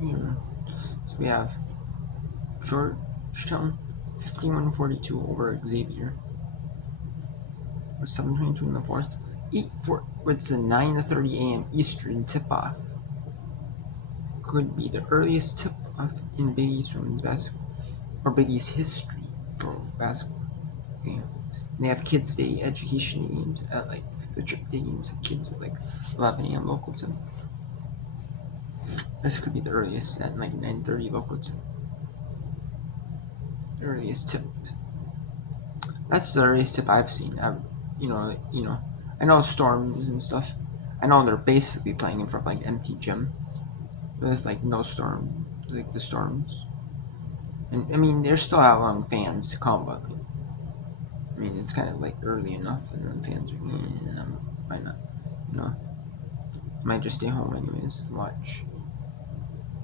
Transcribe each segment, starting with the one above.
here. So we have Georgetown 51-42 over Xavier with 7:22 in the fourth. 8-4. It's a 9:30 a.m. Eastern tip-off. Could be the earliest tip-off in Big East women's basketball or Big East history for basketball. Okay. And they have Kids Day education games at like the trip day games at kids at like 11 a.m. local time. This could be the earliest at like 9:30 local time. Earliest tip. That's the earliest tip I've seen. I know storms and stuff. I know they're basically playing in front of like empty gym. There's like no storm, like the storms. And I mean, there's still allowing fans to come, but like, I mean, it's kind of like early enough, and then fans are, might not, you know, I might just stay home anyways and watch.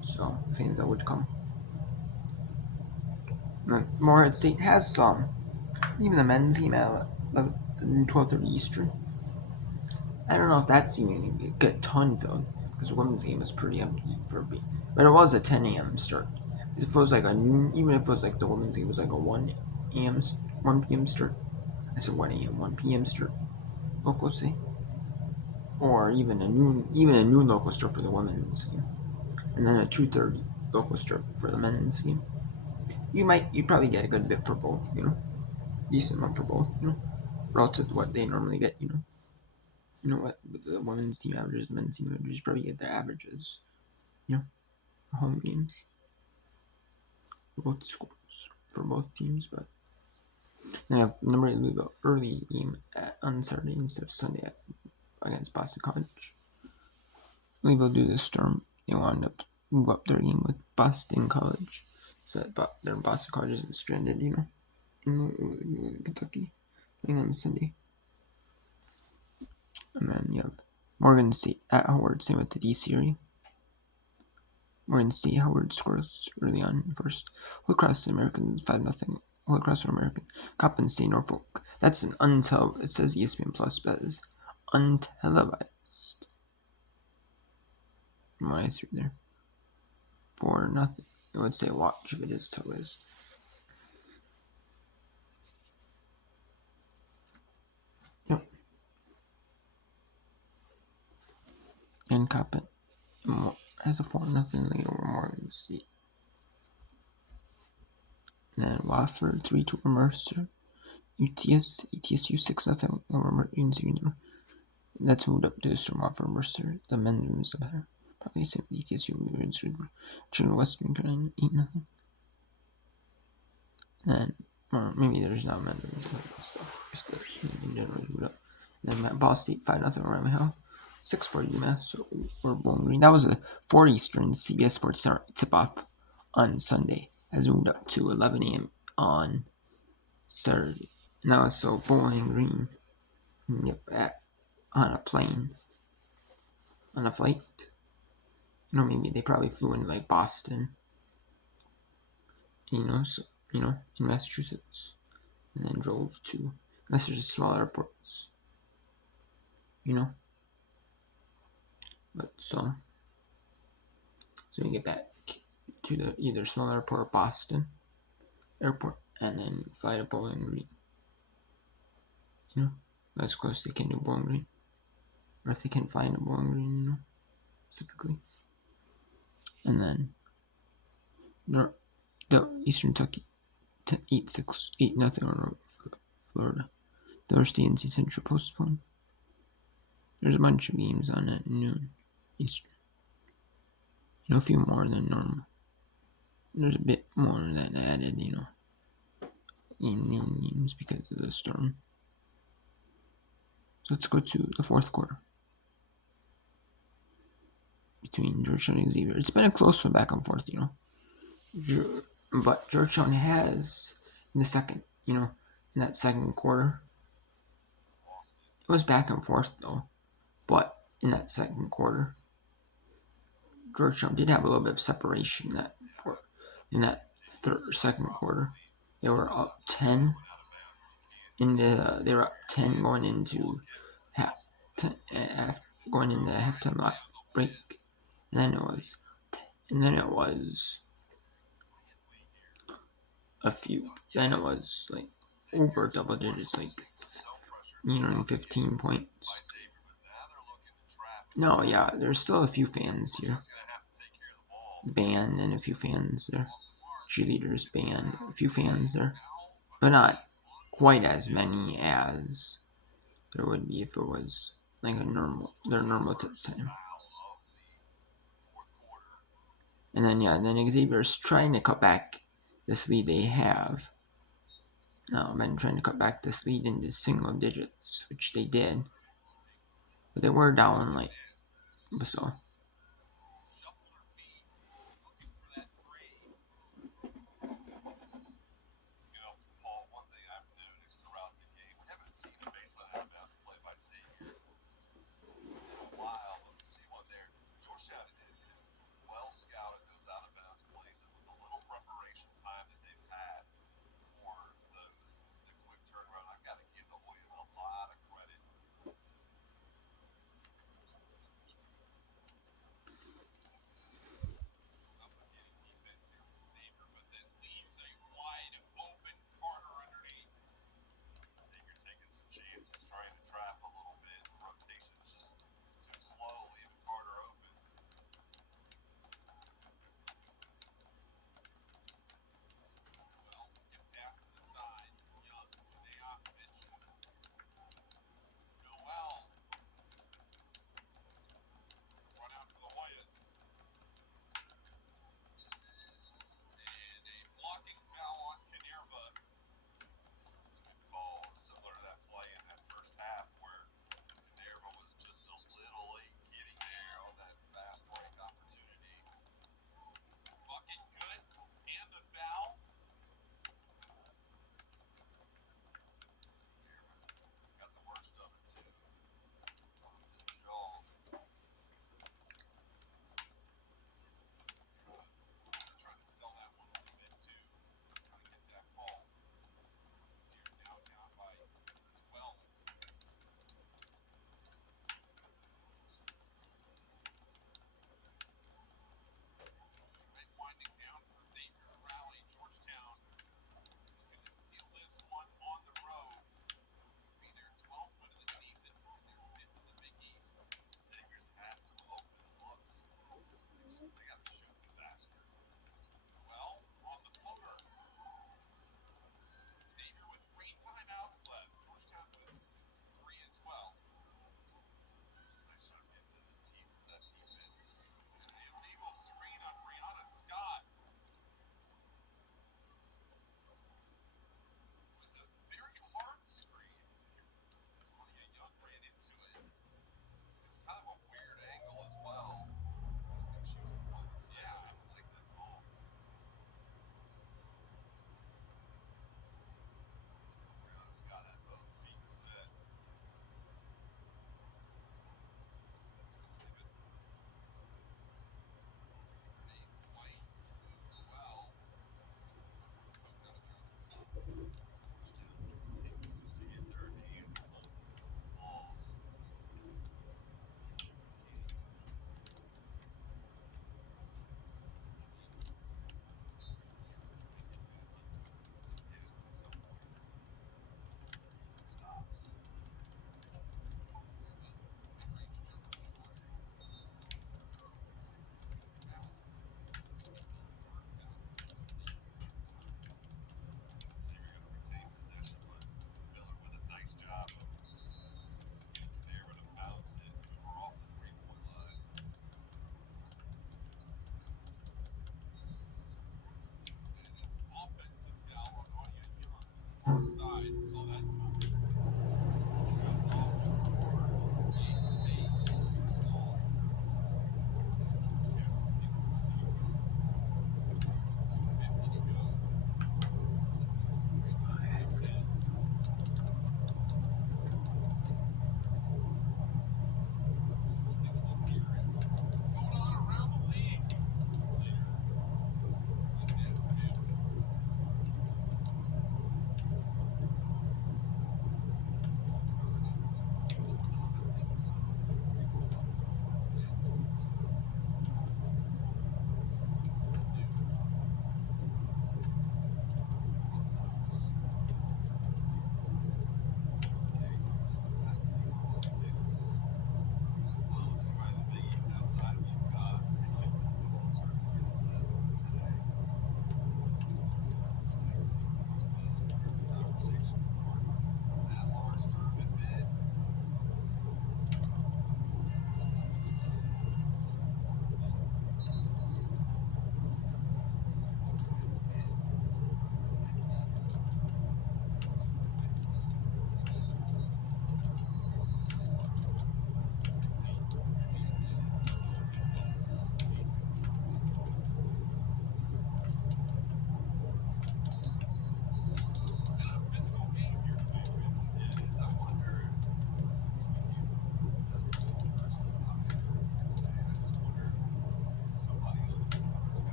So the fans that would come. And then Morehead State has some. Even the men's team at 12:30 Eastern. I don't know if that's even going to get a ton filled because the women's game was pretty empty for me. But it was a 10 a.m. start. Because if it was like a noon, even if it was like the women's game was like a 1 a.m. 1 p.m. start. I said 1 a.m. 1 p.m. start. Local say, or even a noon local start for the women's game, and then a 2:30 local start for the men's game. You probably get a good bit for both. Decent one for both. Relative to what they normally get. What the women's team averages, the men's team averages, probably get their averages, for home games, for both schools, for both teams. But then I have number 8 Louisville early game on Saturday instead of Sunday against Boston College. Louisville do this storm. They wound up move up their game with Boston College, so that their Boston College isn't stranded, in Kentucky, playing on Sunday. And then you have Morgan State at Howard, same with the DC area. Morgan State Howard scores early on in first. Holy Cross Americans 5-0. Holy Cross American. Coppin State Norfolk. That's an untelevised. It says ESPN Plus, but it's untelevised. What I see there. 4-0. I would say watch if it is televised. Yep. And Coppin has a 4-0 lead over Morgan State. And then Wofford 3-2 over Mercer. ETSU 6-0 over UNC. That's moved up to the storm off for Mercer. The men's is better. Probably same with ETSU. Junior Western Carolina 8-0. And maybe there's not men's stuff. Just in general moved up. Then Ball State 5-0 over Miami Hill. 6-4 UMass or Bowling Green. That was a 4 Eastern CBS Sports tip off on Sunday. Has moved up to 11 a.m. on Saturday. Now so Bowling Green can get back on a plane, on a flight. Maybe they probably flew into like Boston, in Massachusetts, and then drove to, unless there's small airports, but so you get back to the either small airport or Boston airport, and then fly to Bowling Green. That's close they can do Bowling Green, or if they can fly into Bowling Green, specifically. And then the Eastern Kentucky 8-0 over Florida. Thursday NC Central postponed. There's a bunch of games on at noon Eastern. A few more than normal. There's a bit more that added, in noon games because of the storm. So let's go to the fourth quarter between Georgetown and Xavier. It's been a close one back and forth, but Georgetown has in the second, in that second quarter. It was back and forth though, but in that second quarter, Georgetown did have a little bit of separation in that second quarter. They were up 10. They were up 10 going into halftime break, and then it was And then it was then it was like over double digits, like 15 points. No, yeah, there's still a few fans here. Band and a few fans there. Cheerleaders, band, a few fans there. But not quite as many as there would be if it was like their normal time. And then Xavier's trying to cut back this lead they have. Been trying to cut back this lead into single digits, which they did. But they were down like so.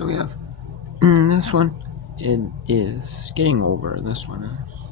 So we have this one. It is getting over. This one is.